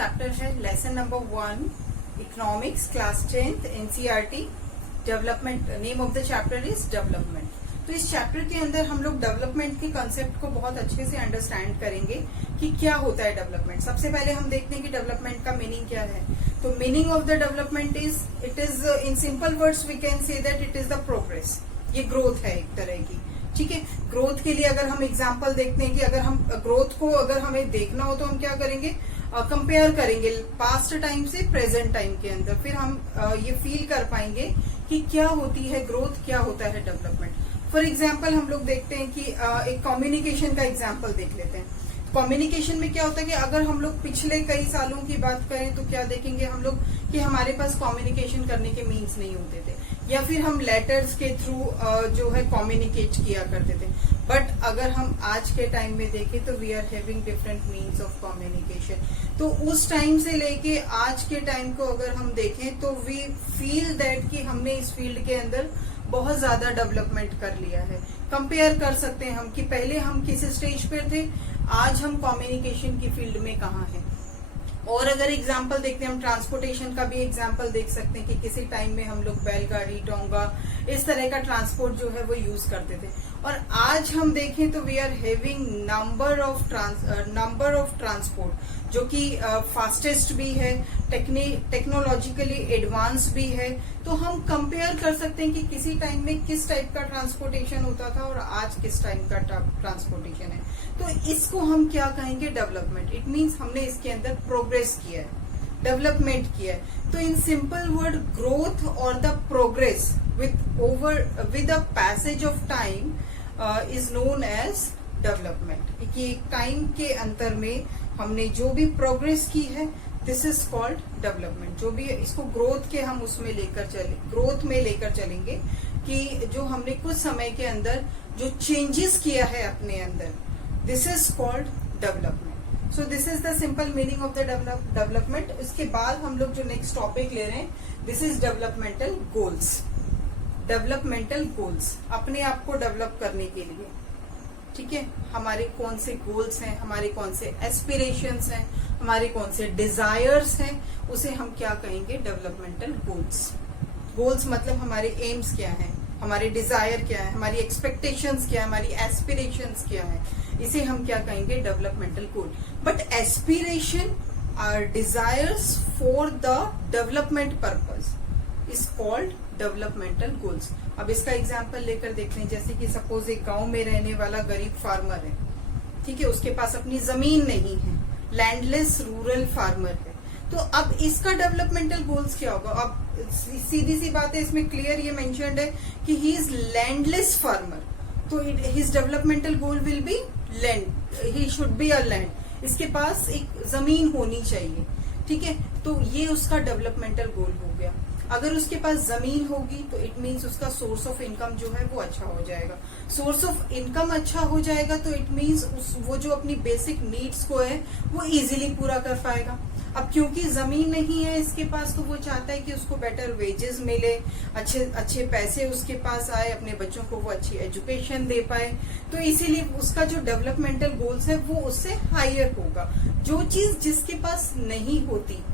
Chapter है lesson number 1 economics class 10th NCERT development. Name of the chapter is development. तो इस chapter के अंदर हम लोग डेवलपमेंट के कंसेप्ट को बहुत अच्छे से अंडरस्टैंड करेंगे कि क्या होता है डेवलपमेंट। सबसे पहले हम देखते हैं कि डेवलपमेंट का मीनिंग क्या है। तो meaning of the development is it is in simple words we can say that it is the progress. ये ग्रोथ है एक तरह की, ठीक है। ग्रोथ के लिए अगर हम एग्जांपल देखते हैं कि अगर हम ग्रोथ को अगर हमें देखना हो तो हम क्या करेंगे, कंपेयर करेंगे पास्ट टाइम से प्रेजेंट टाइम के अंदर, फिर हम ये फील कर पाएंगे कि क्या होती है ग्रोथ, क्या होता है डेवलपमेंट। फॉर एग्जाम्पल हम लोग देखते हैं कि एक कम्युनिकेशन का एग्जाम्पल देख लेते हैं। कम्युनिकेशन में क्या होता है कि अगर हम लोग पिछले कई सालों की बात करें तो क्या देखेंगे हम लोग कि हमारे पास कम्युनिकेशन करने के मीन्स नहीं होते थे, या फिर हम लेटर्स के थ्रू जो है कम्युनिकेट किया करते थे। बट अगर हम आज के टाइम में देखें तो we are having different means of communication. तो उस टाइम से लेके आज के टाइम को अगर हम देखें तो वी फील दैट कि हमने इस फील्ड के अंदर बहुत ज्यादा डेवलपमेंट कर लिया है। कंपेयर कर सकते हैं हम कि पहले हम किस स्टेज पर थे, आज हम कम्युनिकेशन की फील्ड में कहाँ हैं। और अगर एग्जाम्पल देखते हैं हम ट्रांसपोर्टेशन का भी एग्जाम्पल देख सकते हैं कि किसी टाइम में हम लोग बैलगाड़ी, टोंगा, इस तरह का ट्रांसपोर्ट जो है वो यूज करते थे। और आज हम देखें तो we are having number of transport जो कि फास्टेस्ट भी है, टेक्नोलॉजिकली एडवांस भी है। तो हम कंपेयर कर सकते हैं कि किसी टाइम में किस टाइप का ट्रांसपोर्टेशन होता था और आज किस टाइम का ट्रांसपोर्टेशन है। तो इसको हम क्या कहेंगे, डेवलपमेंट। इट मीन्स हमने इसके अंदर प्रोग्रेस किया है, डेवलपमेंट किया है। तो इन सिंपल वर्ड ग्रोथ और the progress with the passage of time is known as development. कि टाइम के अंतर में हमने जो भी प्रोग्रेस की है दिस इज कॉल्ड डेवलपमेंट। जो भी इसको ग्रोथ के हम उसमें ग्रोथ में लेकर चलेंगे कि जो हमने कुछ समय के अंदर जो चेंजेस किया है अपने अंदर, this is called development. So this is the simple meaning of the development. इसके बाद हम लोग जो नेक्स्ट टॉपिक ले रहे हैं, this is developmental goals. Developmental goals अपने आप को डेवलप करने के लिए, ठीक है, हमारे कौन से गोल्स हैं, हमारे कौन से एस्पिरेशंस हैं, हमारे कौन से डिजायर्स हैं, उसे हम क्या कहेंगे, डेवलपमेंटल गोल्स। गोल्स मतलब हमारे एम्स क्या हैं, हमारे डिजायर क्या है, हमारी एक्सपेक्टेशंस क्या है, हमारी एस्पिरेशंस क्या है, इसे हम क्या कहेंगे, developmental goal. But aspiration or desires for the development purpose is called developmental goals. अब इसका एग्जाम्पल लेकर देखते हैं। जैसे कि सपोज एक गांव में रहने वाला गरीब फार्मर है, ठीक है, उसके पास अपनी जमीन नहीं है, लैंडलेस रूरल फार्मर है। तो अब इसका डेवलपमेंटल गोल्स क्या होगा। अब सीधी सी बात है, इसमें क्लियर ये मेंशन्ड है कि ही इज लैंडलेस फार्मर। तो his developmental goal will be land, he should be a land. इसके पास एक जमीन होनी चाहिए, ठीक है। तो ये उसका डेवलपमेंटल गोल हो गया। अगर उसके पास जमीन होगी तो इट मीन्स उसका सोर्स ऑफ इनकम जो है वो अच्छा हो जाएगा। सोर्स ऑफ इनकम अच्छा हो जाएगा तो इट मीन्स वो जो अपनी बेसिक नीड्स को है वो इजीली पूरा कर पाएगा। अब क्योंकि जमीन नहीं है इसके पास, तो वो चाहता है कि उसको बेटर वेजेस मिले, अच्छे पैसे उसके पास आए, अपने बच्चों को वो अच्छी एजुकेशन दे पाए। तो इसीलिए उसका जो डेवलपमेंटल गोल्स है वो उससे हायर होगा। जो चीज जिसके पास नहीं होती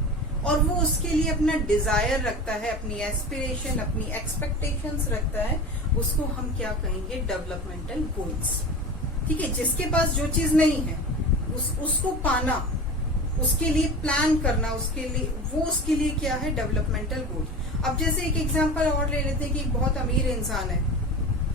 और वो उसके लिए अपना डिजायर रखता है, अपनी एस्पिरेशन, अपनी एक्सपेक्टेशंस रखता है, उसको हम क्या कहेंगे, डेवलपमेंटल गोल्स, ठीक है। जिसके पास जो चीज नहीं है उसको पाना, उसके लिए प्लान करना, उसके लिए क्या है, डेवलपमेंटल गोल। अब जैसे एक एग्जांपल और ले लेते हैं कि एक बहुत अमीर इंसान है,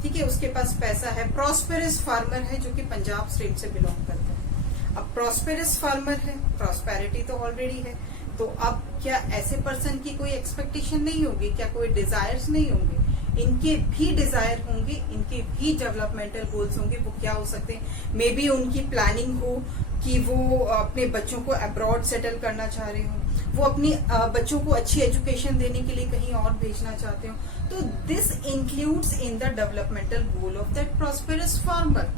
ठीक है, उसके पास पैसा है, प्रॉस्पेरस फार्मर है जो कि पंजाब स्टेट से बिलोंग करता है। अब प्रॉस्पेरस फार्मर है, प्रॉस्पेरिटी तो ऑलरेडी है, तो अब क्या ऐसे पर्सन की कोई एक्सपेक्टेशन नहीं होगी, क्या कोई डिजायर्स नहीं होंगे, इनके भी डिजायर होंगे, इनके भी डेवलपमेंटल गोल्स होंगे। वो क्या हो सकते हैं, मे बी उनकी प्लानिंग हो कि वो अपने बच्चों को अब्रॉड सेटल करना चाह रहे हो, वो अपनी बच्चों को अच्छी एजुकेशन देने के लिए कहीं और भेजना चाहते हो। तो this includes in the developmental goal of that prosperous farmer,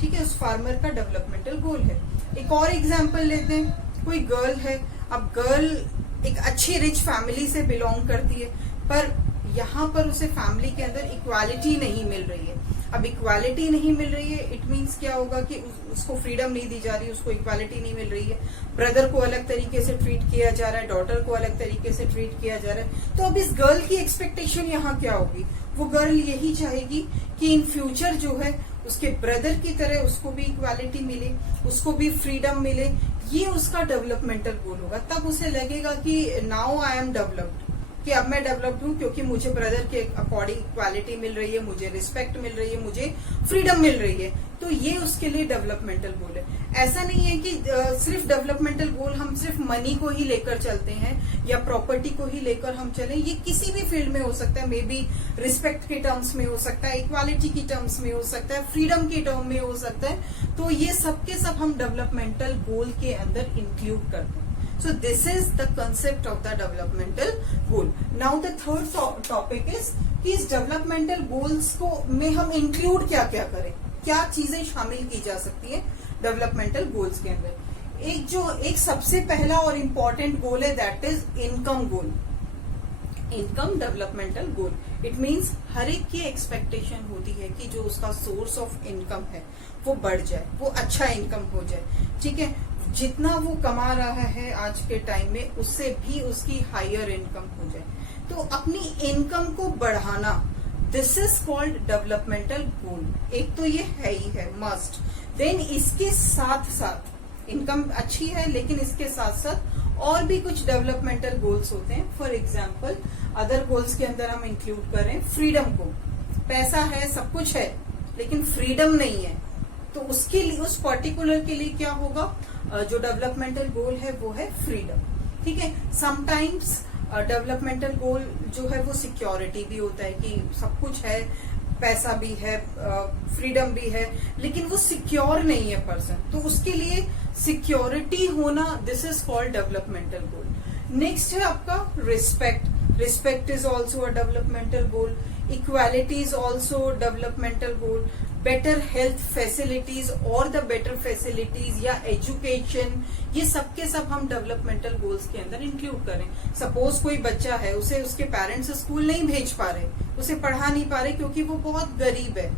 ठीक है, उस फार्मर का डेवलपमेंटल गोल है। एक और एग्जाम्पल लेते हैं, कोई गर्ल है। अब गर्ल एक अच्छी रिच फैमिली से बिलोंग करती है, पर यहाँ पर उसे फैमिली के अंदर इक्वालिटी नहीं मिल रही है। अब इक्वालिटी नहीं मिल रही है, इट मीन्स क्या होगा कि उसको फ्रीडम नहीं दी जा रही, उसको इक्वालिटी नहीं मिल रही है, ब्रदर को अलग तरीके से ट्रीट किया जा रहा है, डॉटर को अलग तरीके से ट्रीट किया जा रहा है। तो अब इस गर्ल की एक्सपेक्टेशन यहाँ क्या होगी, वो गर्ल यही चाहेगी कि इन फ्यूचर जो है उसके ब्रदर की तरह उसको भी इक्वालिटी मिले, उसको भी फ्रीडम मिले। ये उसका डेवलपमेंटल गोल होगा। तब उसे लगेगा कि नाउ आई एम डेवलप्ड, कि अब मैं डेवलप्ड हूँ क्योंकि मुझे ब्रदर के अकॉर्डिंग इक्वालिटी मिल रही है, मुझे रिस्पेक्ट मिल रही है, मुझे फ्रीडम मिल रही है। तो ये उसके लिए डेवलपमेंटल गोल है। ऐसा नहीं है कि सिर्फ डेवलपमेंटल गोल हम सिर्फ मनी को ही लेकर चलते हैं या प्रॉपर्टी को ही लेकर हम चलें। ये किसी भी फील्ड में हो सकता है, मे बी रिस्पेक्ट के टर्म्स में हो सकता है, इक्वालिटी की टर्म्स में हो सकता है, फ्रीडम के टर्म में हो सकता है। तो ये सब के सब हम डेवलपमेंटल गोल के अंदर इंक्लूड करते हैं। So this is the concept of the developmental goal. Now the third topic is कि इस developmental goals को में हम include क्या क्या करें, क्या चीजें शामिल की जा सकती है developmental goals के अंदर। एक सबसे पहला और इम्पोर्टेंट गोल है, that is income goal, income developmental goal. It means हर एक की एक्सपेक्टेशन होती है कि जो उसका सोर्स ऑफ इनकम है वो बढ़ जाए, वो अच्छा इनकम हो जाए। ठीक है, जितना वो कमा रहा है आज के टाइम में उससे भी उसकी हायर इनकम हो जाए। तो अपनी इनकम को बढ़ाना, दिस इज कॉल्ड डेवलपमेंटल गोल। एक तो ये है ही है मस्ट। देन इसके साथ साथ इनकम अच्छी है, लेकिन इसके साथ साथ और भी कुछ डेवलपमेंटल गोल्स होते हैं। फॉर एग्जाम्पल अदर गोल्स के अंदर हम इंक्लूड करें फ्रीडम को। पैसा है, सब कुछ है, लेकिन फ्रीडम नहीं है, तो उसके लिए, उस पर्टिकुलर के लिए क्या होगा, जो डेवलपमेंटल गोल है वो है फ्रीडम। ठीक है, समटाइम्स डेवलपमेंटल गोल जो है वो सिक्योरिटी भी होता है कि सब कुछ है, पैसा भी है, फ्रीडम भी है, लेकिन वो सिक्योर नहीं है पर्सन, तो उसके लिए सिक्योरिटी होना, this is called developmental goal. Next है आपका respect. Respect is also a developmental goal. Equality is also developmental goal. Better health facilities और द बेटर फैसिलिटीज या एजुकेशन, ये सब के सब हम डेवलपमेंटल गोल्स के अंदर इंक्लूड करें। सपोज कोई बच्चा है, उसे उसके पेरेंट्स स्कूल नहीं भेज पा रहे, उसे पढ़ा नहीं पा रहे क्योंकि वो बहुत गरीब है,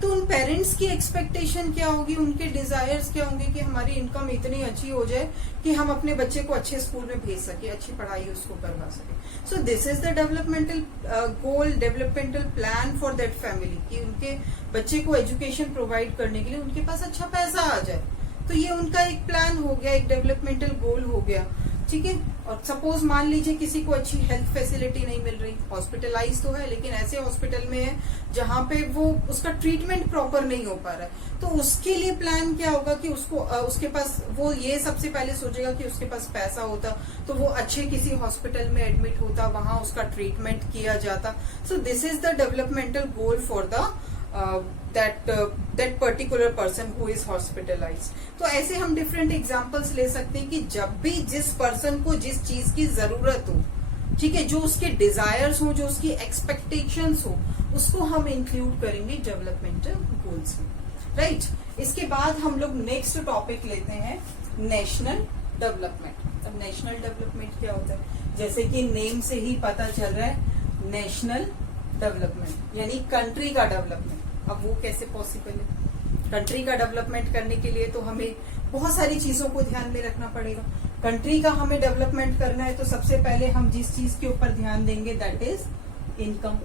तो उन पेरेंट्स की एक्सपेक्टेशन क्या होगी, उनके डिजायर्स क्या होंगे कि हमारी इनकम इतनी अच्छी हो जाए कि हम अपने बच्चे को अच्छे स्कूल में भेज सके, अच्छी पढ़ाई उसको करवा सके। So this is the developmental goal, developmental plan for that family, कि उनके बच्चे को एजुकेशन प्रोवाइड करने के लिए उनके पास अच्छा पैसा आ जाए। तो ये उनका एक प्लान हो गया, एक डेवलपमेंटल गोल हो गया। ठीक है, और सपोज मान लीजिए किसी को अच्छी हेल्थ फैसिलिटी नहीं मिल रही, हॉस्पिटलाइज तो है लेकिन ऐसे हॉस्पिटल में है जहां पे वो उसका ट्रीटमेंट प्रॉपर नहीं हो पा रहा है, तो उसके लिए प्लान क्या होगा कि उसको उसके पास, वो ये सबसे पहले सोचेगा कि उसके पास पैसा होता तो वो अच्छे किसी हॉस्पिटल में एडमिट होता, वहां उसका ट्रीटमेंट किया जाता। So this is the developmental goal for the that particular person who is hospitalized। तो ऐसे हम डिफरेंट एग्जांपल्स ले सकते हैं कि जब भी जिस पर्सन को जिस चीज की जरूरत हो, ठीक है, जो उसके डिजायर्स हो, जो उसकी एक्सपेक्टेशंस हो, उसको हम इंक्लूड करेंगे डेवलपमेंटल गोल्स में, राइट। इसके बाद हम लोग नेक्स्ट टॉपिक लेते हैं नेशनल डेवलपमेंट। अब नेशनल डेवलपमेंट क्या होता है, जैसे कि नेम से ही पता चल रहा है, नेशनल डेवलपमेंट यानी कंट्री का डेवलपमेंट। अब वो कैसे पॉसिबल है, कंट्री का डेवलपमेंट करने के लिए तो हमें बहुत सारी चीजों को ध्यान में रखना पड़ेगा। कंट्री का हमें डेवलपमेंट करना है तो सबसे पहले हम जिस चीज के ऊपर ध्यान देंगे दैट इज इनकम।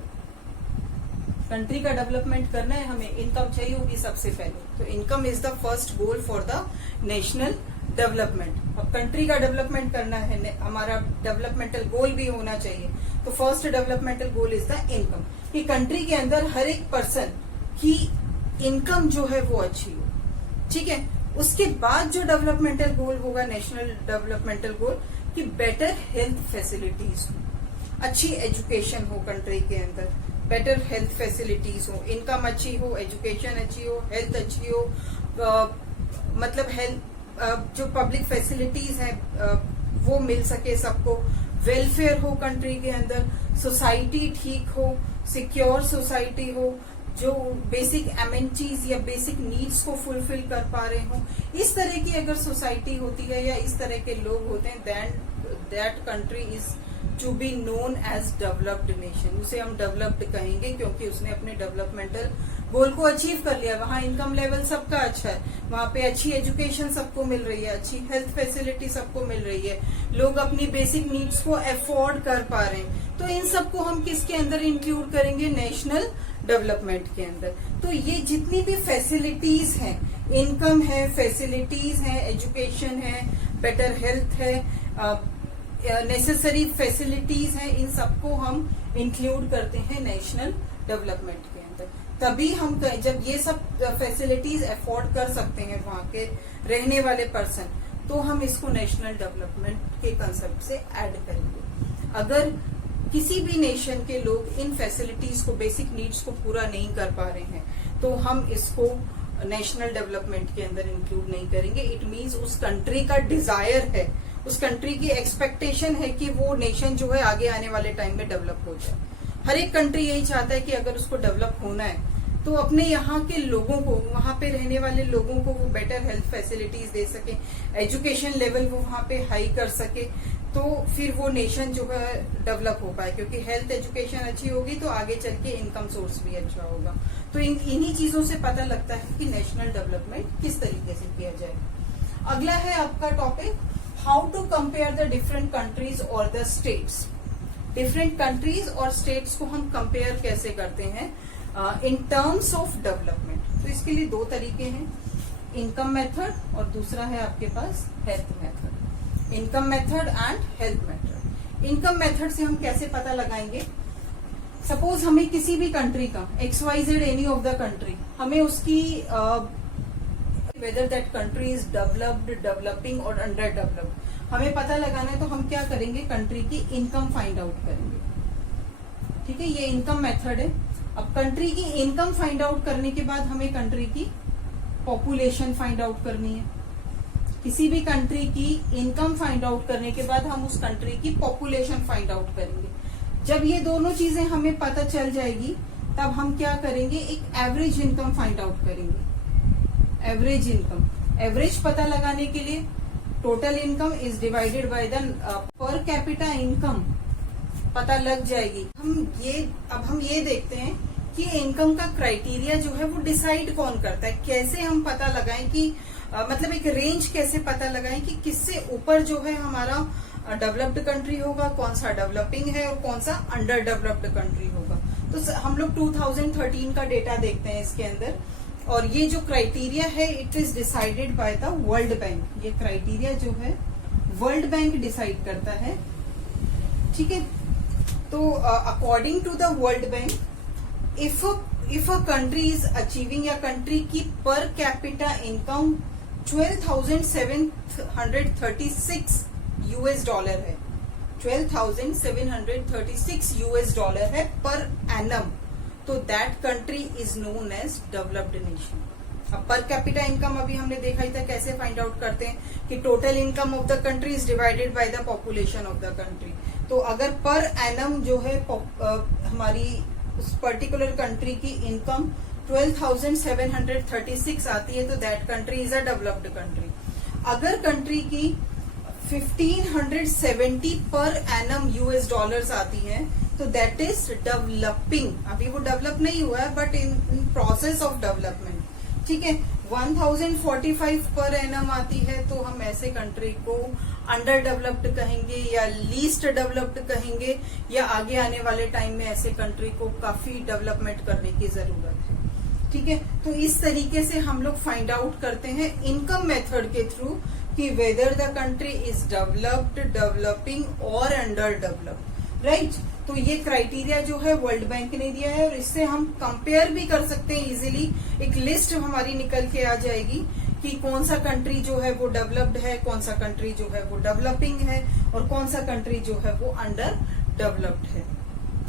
कंट्री का डेवलपमेंट करना है, हमें इनकम चाहिए होगी सबसे पहले, तो income is the first goal for the national development. अब कंट्री का डेवलपमेंट करना है, हमारा डेवलपमेंटल गोल भी होना चाहिए, तो first developmental goal is the income, कि कंट्री के अंदर हर एक पर्सन की इनकम जो है वो अच्छी हो। ठीक है, उसके बाद जो डेवलपमेंटल गोल होगा, नेशनल डेवलपमेंटल गोल, कि बेटर हेल्थ फैसिलिटीज हो, अच्छी एजुकेशन हो कंट्री के अंदर, बेटर हेल्थ फैसिलिटीज हो, इनकम अच्छी हो, एजुकेशन अच्छी हो, हेल्थ अच्छी हो, मतलब हेल्थ जो पब्लिक फैसिलिटीज है वो मिल सके सबको, वेलफेयर हो कंट्री के अंदर, सोसाइटी ठीक हो, सिक्योर सोसाइटी हो, जो बेसिक एमेनिटीज या बेसिक नीड्स को फुलफिल कर पा रहे हो। इस तरह की अगर सोसाइटी होती है या इस तरह के लोग होते हैं, then that country is to be known as developed nation. उसे हम डेवलप्ड कहेंगे क्योंकि उसने अपने डेवलपमेंटल गोल को अचीव कर लिया। वहाँ इनकम लेवल सबका अच्छा है, वहाँ पे अच्छी एजुकेशन सबको मिल रही है, अच्छी हेल्थ फैसिलिटी सबको मिल रही है, लोग अपनी बेसिक नीड्स को अफोर्ड कर पा रहे हैं। तो इन सबको हम किसके अंदर इंक्लूड करेंगे? नेशनल डेवलपमेंट के अंदर। तो ये जितनी भी फैसिलिटीज हैं, इनकम है, फैसिलिटीज है, एजुकेशन है, बेटर हेल्थ है, नेसेसरी फैसिलिटीज हैं, इन सबको हम इंक्लूड करते हैं नेशनल डेवलपमेंट के अंदर। तभी हम जब ये सब फैसिलिटीज अफोर्ड कर सकते हैं वहाँ के रहने वाले पर्सन, तो हम इसको नेशनल डेवलपमेंट के कंसेप्ट से ऐड करेंगे। अगर किसी भी नेशन के लोग इन फैसिलिटीज को, बेसिक नीड्स को पूरा नहीं कर पा रहे हैं, तो हम इसको नेशनल डेवलपमेंट के अंदर इंक्लूड नहीं करेंगे। इट मीन्स उस कंट्री का डिजायर है, उस कंट्री की एक्सपेक्टेशन है कि वो नेशन जो है आगे आने वाले टाइम में डेवलप हो जाए। हर एक कंट्री यही चाहता है कि अगर उसको डेवलप होना है तो अपने यहाँ के लोगों को, वहाँ पे रहने वाले लोगों को वो बेटर हेल्थ फैसिलिटीज दे सके, एजुकेशन लेवल वो वहाँ पे हाई कर सके, तो फिर वो नेशन जो है डेवलप हो पाए। क्योंकि हेल्थ एजुकेशन अच्छी होगी तो आगे चल के इनकम सोर्स भी अच्छा होगा। तो इन्हीं चीजों से पता लगता है कि नेशनल डेवलपमेंट किस तरीके से किया जाए। अगला है आपका topic, how to compare the different countries और द स्टेट्स। डिफरेंट कंट्रीज और स्टेट्स को हम कंपेयर कैसे करते हैं इन टर्म्स ऑफ डेवलपमेंट। तो इसके लिए दो तरीके हैं, इनकम मेथड और दूसरा है आपके पास health method. Income method and health method. Income method से हम कैसे पता लगाएंगे? सपोज हमें किसी भी कंट्री का XYZ any of the country, हमें उसकी whether that country is developed, developing और अंडर डेवलप्ड हमें पता लगाना है, तो हम क्या करेंगे? कंट्री की इनकम फाइंड आउट करेंगे। ठीक है, ये इनकम मेथड है। अब कंट्री की इनकम फाइंड आउट करने के बाद हमें कंट्री की पॉपुलेशन फाइंड आउट करनी है। किसी भी कंट्री की इनकम फाइंड आउट करने के बाद हम उस कंट्री की पॉपुलेशन फाइंड आउट करेंगे। जब ये दोनों चीजें हमें पता चल जाएगी, तब हम क्या करेंगे? एक एवरेज इनकम फाइंड आउट करेंगे। एवरेज इनकम, एवरेज पता लगाने के लिए total income is divided by the per capita income पता लग जाएगी। अब हम ये देखते हैं कि इनकम का क्राइटेरिया जो है वो डिसाइड कौन करता है। कैसे हम पता लगाएं कि मतलब एक रेंज कैसे पता लगाएं कि किससे ऊपर जो है हमारा डेवलप्ड कंट्री होगा, कौन सा डेवलपिंग है और कौन सा अंडर डेवलप्ड कंट्री होगा। तो हम लोग 2013 का डेटा देखते हैं इसके अंदर, और ये जो क्राइटेरिया है it is decided by the World bank. ये क्राइटेरिया जो है वर्ल्ड बैंक डिसाइड करता है। ठीक है, तो according to the World Bank, if a country is achieving, या कंट्री की पर कैपिटा इनकम $12,736 है, $12,736 है पर एनम, तो that country is known as developed nation. अब पर कैपिटा इनकम अभी हमने देखा ही था कैसे फाइंड आउट करते हैं कि total income of the country is divided by the population of the country. तो अगर पर एनम जो है हमारी उस पर्टिकुलर कंट्री की इनकम 12,736 आती है, तो that country is a developed country. अगर कंट्री की 1,570 पर एनम $US आती है, तो दैट इज डेवलपिंग। अभी वो डेवलप नहीं हुआ है, but in process of development. ठीक है, 1,045 पर एनम आती है, तो हम ऐसे कंट्री को अंडर डेवलप्ड कहेंगे या लीस्ट डेवलप्ड कहेंगे, या आगे आने वाले टाइम में ऐसे कंट्री को काफी डेवलपमेंट करने की जरूरत है। ठीक है, तो इस तरीके से हम लोग फाइंड आउट करते हैं इनकम मेथड के थ्रू कि whether the country is developed, developing और अंडर डेवलप्ड। राइट, तो ये क्राइटेरिया जो है वर्ल्ड बैंक ने दिया है, और इससे हम कंपेयर भी कर सकते हैं इजीली। एक लिस्ट हमारी निकल के आ जाएगी कि कौन सा कंट्री जो है वो डेवलप्ड है, कौन सा कंट्री जो है वो डेवलपिंग है, और कौन सा कंट्री जो है वो अंडर डेवलप्ड है।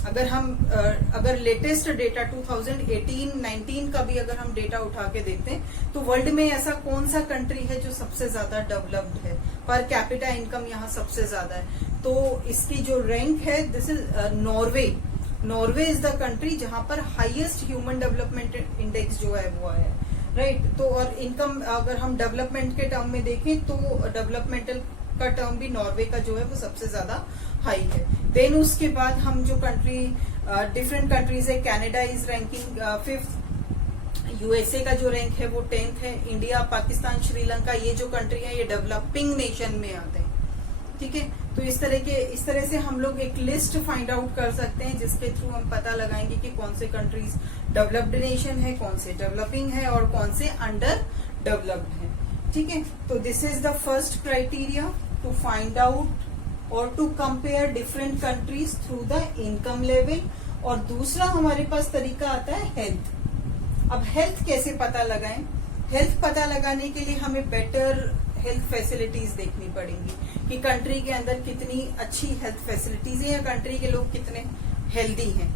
अगर लेटेस्ट डेटा 2018-19 का भी अगर हम डेटा उठा के देखते हैं, तो वर्ल्ड में ऐसा कौन सा कंट्री है जो सबसे ज्यादा डेवलप्ड है, पर कैपिटा इनकम यहाँ सबसे ज्यादा है, तो इसकी जो रैंक है this is Norway. Norway is the country जहां पर हाईएस्ट ह्यूमन डेवलपमेंट इंडेक्स जो है वो आया। राइट, तो और इनकम अगर हम डेवलपमेंट के टर्म में देखें तो डेवलपमेंटल का टर्म भी नॉर्वे का जो है वो सबसे ज्यादा हाई है। देन उसके बाद हम जो कंट्री डिफरेंट कंट्रीज है, Canada is ranking 5th, USA का जो रैंक है वो 10th है, इंडिया, पाकिस्तान, श्रीलंका ये जो कंट्री है ये डेवलपिंग नेशन में आते हैं। ठीक है, तो इस तरह से हम लोग एक लिस्ट फाइंड आउट कर सकते हैं जिसके थ्रू हम पता लगाएंगे कि कौन से कंट्रीज डेवलप्ड नेशन है, कौन से डेवलपिंग है और कौन से अंडर डेवलप्ड है। ठीक है, तो this is the first criteria to find out और to compare different countries through the income level. और दूसरा हमारे पास तरीका आता है हेल्थ। अब हेल्थ कैसे पता लगाएं? हेल्थ पता लगाने के लिए हमें बेटर हेल्थ फैसिलिटीज देखनी पड़ेंगी कि कंट्री के अंदर कितनी अच्छी हेल्थ फैसिलिटीज है या कंट्री के लोग कितने हेल्दी हैं।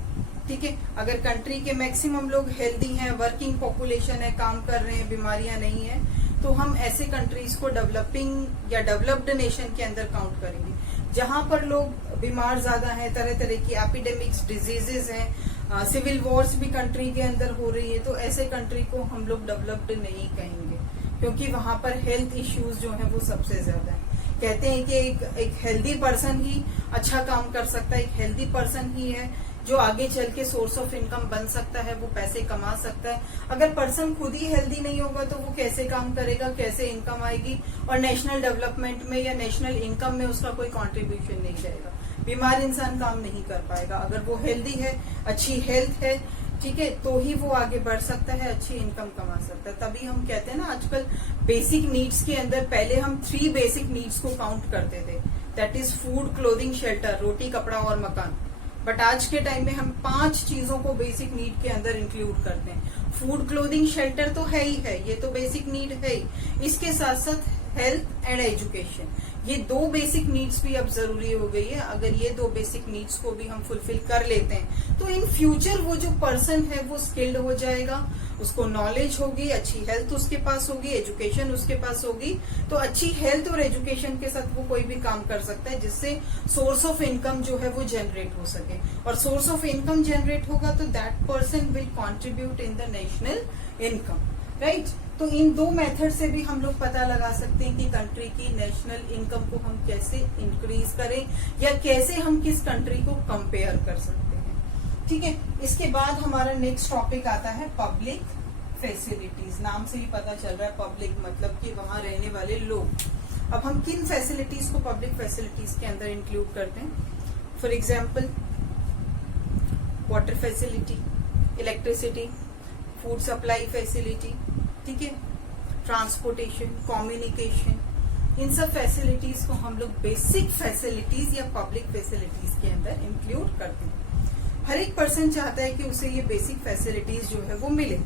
ठीक है, अगर कंट्री के मैक्सिमम लोग हेल्दी हैं, वर्किंग पॉपुलेशन है, काम कर रहे हैं, बीमारियां नहीं है, तो हम ऐसे कंट्रीज को डेवलपिंग या डेवलप्ड नेशन के अंदर काउंट करेंगे। जहां पर लोग बीमार ज्यादा हैं, तरह तरह की एपिडेमिक्स, डिजीजेज हैं, सिविल वॉर्स भी कंट्री के अंदर हो रही है, तो ऐसे कंट्री को हम लोग डेवलप्ड नहीं कहेंगे क्योंकि वहां पर हेल्थ इश्यूज जो है वो सबसे ज्यादा है। कहते हैं कि एक हेल्दी पर्सन ही अच्छा काम कर सकता है, एक हेल्दी पर्सन ही है जो आगे चल के सोर्स ऑफ इनकम बन सकता है, वो पैसे कमा सकता है। अगर पर्सन खुद ही हेल्दी नहीं होगा तो वो कैसे काम करेगा, कैसे इनकम आएगी और नेशनल डेवलपमेंट में या नेशनल इनकम में उसका कोई कंट्रीब्यूशन नहीं जाएगा। बीमार इंसान काम नहीं कर पाएगा। अगर वो हेल्दी है, अच्छी हेल्थ है, ठीक है, तो ही वो आगे बढ़ सकता है, अच्छी इनकम कमा सकता है। तभी हम कहते हैं ना, आजकल बेसिक नीड्स के अंदर पहले हम 3 बेसिक नीड्स को काउंट करते थे, that is food, clothing, shelter, रोटी, कपड़ा और मकान। बट आज के टाइम में हम 5 चीजों को बेसिक नीड के अंदर इंक्लूड करते हैं। फूड, क्लोथिंग, शेल्टर तो है ही है, ये तो बेसिक नीड है ही। इसके साथ साथ हेल्थ एंड एजुकेशन, ये 2 बेसिक नीड्स भी अब जरूरी हो गई है। अगर ये 2 बेसिक नीड्स को भी हम फुलफिल कर लेते हैं तो इन फ्यूचर वो जो पर्सन है वो स्किल्ड हो जाएगा, उसको नॉलेज होगी, अच्छी हेल्थ उसके पास होगी, एजुकेशन उसके पास होगी, तो अच्छी हेल्थ और एजुकेशन के साथ वो कोई भी काम कर सकता है जिससे सोर्स ऑफ इनकम जो है वो जनरेट हो सके। और सोर्स ऑफ इनकम जनरेट होगा तो that person will contribute in the national income, right. तो इन 2 मेथड से भी हम लोग पता लगा सकते हैं कि कंट्री की नेशनल इनकम को हम कैसे इंक्रीज करें या कैसे हम किस कंट्री को कंपेयर कर सकते हैं। ठीक है, इसके बाद हमारा नेक्स्ट टॉपिक आता है पब्लिक फैसिलिटीज। नाम से ही पता चल रहा है पब्लिक मतलब कि वहां रहने वाले लोग। अब हम किन फैसिलिटीज को पब्लिक फैसिलिटीज के अंदर इंक्लूड करते हैं? For example water facility, electricity, food supply facility, ठीक है, ट्रांसपोर्टेशन, कम्युनिकेशन, इन सब फैसिलिटीज को हम लोग बेसिक फैसिलिटीज या पब्लिक फैसिलिटीज के अंदर इंक्लूड करते हैं। हर एक पर्सन चाहता है कि उसे ये बेसिक फैसिलिटीज जो है वो मिले,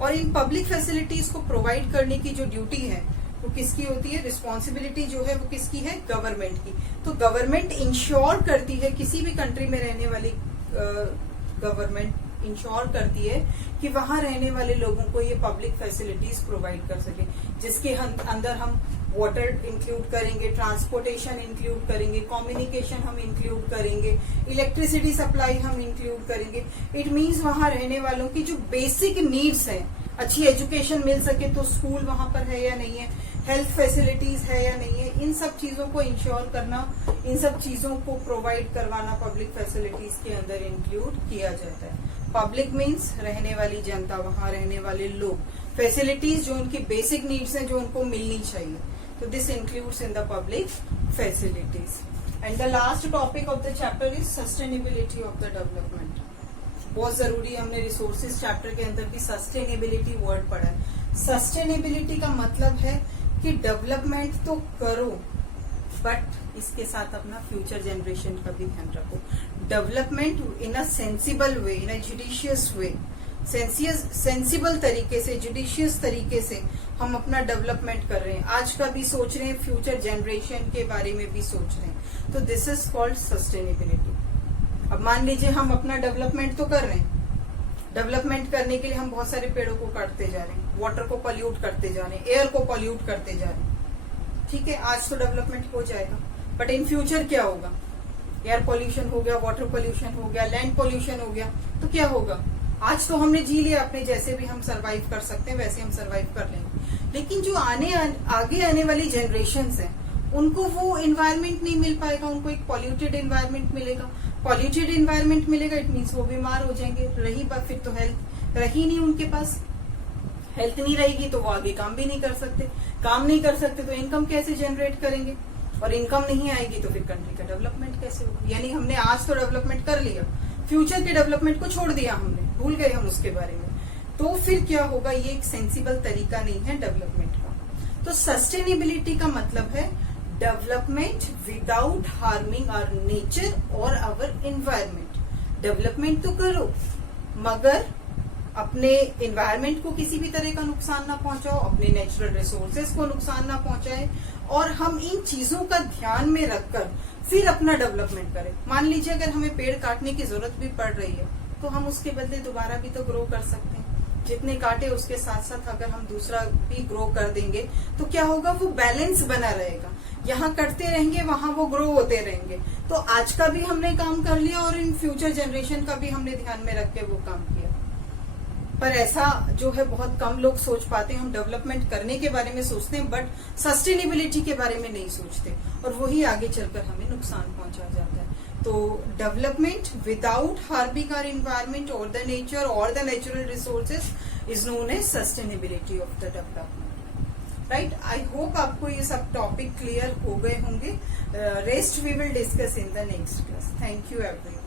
और इन पब्लिक फैसिलिटीज को प्रोवाइड करने की जो ड्यूटी है वो किसकी होती है? रिस्पॉन्सिबिलिटी जो है वो किसकी है? गवर्नमेंट की। तो गवर्नमेंट इंश्योर करती है, किसी भी कंट्री में रहने वाली गवर्नमेंट इंश्योर करती है कि वहां रहने वाले लोगों को ये पब्लिक फैसिलिटीज प्रोवाइड कर सके, जिसके अंदर हम वाटर इंक्लूड करेंगे, ट्रांसपोर्टेशन इंक्लूड करेंगे, कम्युनिकेशन हम इंक्लूड करेंगे, इलेक्ट्रिसिटी सप्लाई हम इंक्लूड करेंगे। इट मीन्स वहां रहने वालों की जो बेसिक नीड्स है, अच्छी एजुकेशन मिल सके तो स्कूल वहां पर है या नहीं है, हेल्थ फैसिलिटीज है या नहीं है, इन सब चीजों को इंश्योर करना, इन सब चीजों को प्रोवाइड करवाना पब्लिक फैसिलिटीज के अंदर इंक्लूड किया जाता है। पब्लिक मीन्स रहने वाली जनता, वहां रहने वाले लोग, फैसिलिटीज जो उनकी बेसिक नीड्स हैं जो उनको मिलनी चाहिए, तो this includes in the public facilities. And the last topic of the chapter is sustainability of the development. बहुत जरूरी है, हमने रिसोर्सेज चैप्टर के अंदर भी सस्टेनेबिलिटी वर्ड पढ़ा है। सस्टेनेबिलिटी का मतलब है कि डेवलपमेंट तो करो बट इसके साथ अपना फ्यूचर जनरेशन का भी ध्यान रखो। Development in a sensible way, in a judicious way, sensible तरीके से, जुडिशियस तरीके से हम अपना डेवलपमेंट कर रहे हैं। आज का भी सोच रहे हैं, फ्यूचर जनरेशन के बारे में भी सोच रहे हैं, तो दिस इज कॉल्ड सस्टेनेबिलिटी। अब मान लीजिए हम अपना डेवलपमेंट तो कर रहे हैं, डेवलपमेंट करने के लिए हम बहुत सारे पेड़ों को काटते जा रहे हैं, वाटर को पॉल्यूट करते जा रहे हैं, एयर को पॉल्यूट करते जा रहे हैं। ठीक है, आज तो डेवलपमेंट हो जाएगा, बट इन फ्यूचर क्या होगा? एयर पॉल्यूशन हो गया, वाटर पॉल्यूशन हो गया, लैंड पॉल्यूशन हो गया, तो क्या होगा? आज तो हमने जी लिया, अपने जैसे भी हम सरवाइव कर सकते हैं वैसे हम सरवाइव कर लेंगे, लेकिन जो आगे आने वाली जनरेशंस हैं उनको वो एनवायरमेंट नहीं मिल पाएगा, उनको एक पॉल्यूटेड एनवायरमेंट मिलेगा। पॉल्यूटेड एनवायरमेंट मिलेगा, इट मीन्स वो बीमार हो जाएंगे। रही बात, फिर तो हेल्थ रही नहीं उनके पास, हेल्थ नहीं रहेगी तो वो आगे काम भी नहीं कर सकते, काम नहीं कर सकते तो इनकम कैसे जनरेट करेंगे, और इनकम नहीं आएगी तो फिर कंट्री का डेवलपमेंट कैसे होगा। यानी हमने आज तो डेवलपमेंट कर लिया, फ्यूचर के डेवलपमेंट को छोड़ दिया हमने, भूल गए हम उसके बारे में, तो फिर क्या होगा, ये एक सेंसिबल तरीका नहीं है डेवलपमेंट का। तो सस्टेनेबिलिटी का मतलब है development without harming our nature और आवर एनवायरमेंट। डेवलपमेंट तो करो मगर अपने एनवायरमेंट को किसी भी तरह का नुकसान ना पहुंचाओ, अपने नेचुरल रिसोर्सेज को नुकसान ना पहुंचाए, और हम इन चीजों का ध्यान में रखकर फिर अपना डेवलपमेंट करें। मान लीजिए अगर हमें पेड़ काटने की जरूरत भी पड़ रही है तो हम उसके बदले दोबारा भी तो ग्रो कर सकते हैं। जितने काटे उसके साथ साथ अगर हम दूसरा भी ग्रो कर देंगे तो क्या होगा, वो बैलेंस बना रहेगा। यहाँ कटते रहेंगे वहां वो ग्रो होते रहेंगे। तो आज का भी हमने काम कर लिया और इन फ्यूचर जनरेशन का भी हमने ध्यान में रख के वो काम किया। पर ऐसा जो है बहुत कम लोग सोच पाते हैं। हम डेवलपमेंट करने के बारे में सोचते हैं बट सस्टेनेबिलिटी के बारे में नहीं सोचते, और वही आगे चलकर हमें नुकसान पहुंचा जाता है। तो development without harming our environment और द नेचर और the natural resources is known as sustainability of the development. Right, I hope आपको ये सब टॉपिक क्लियर हो गए होंगे। Rest we will discuss in the next class. Thank you everyone.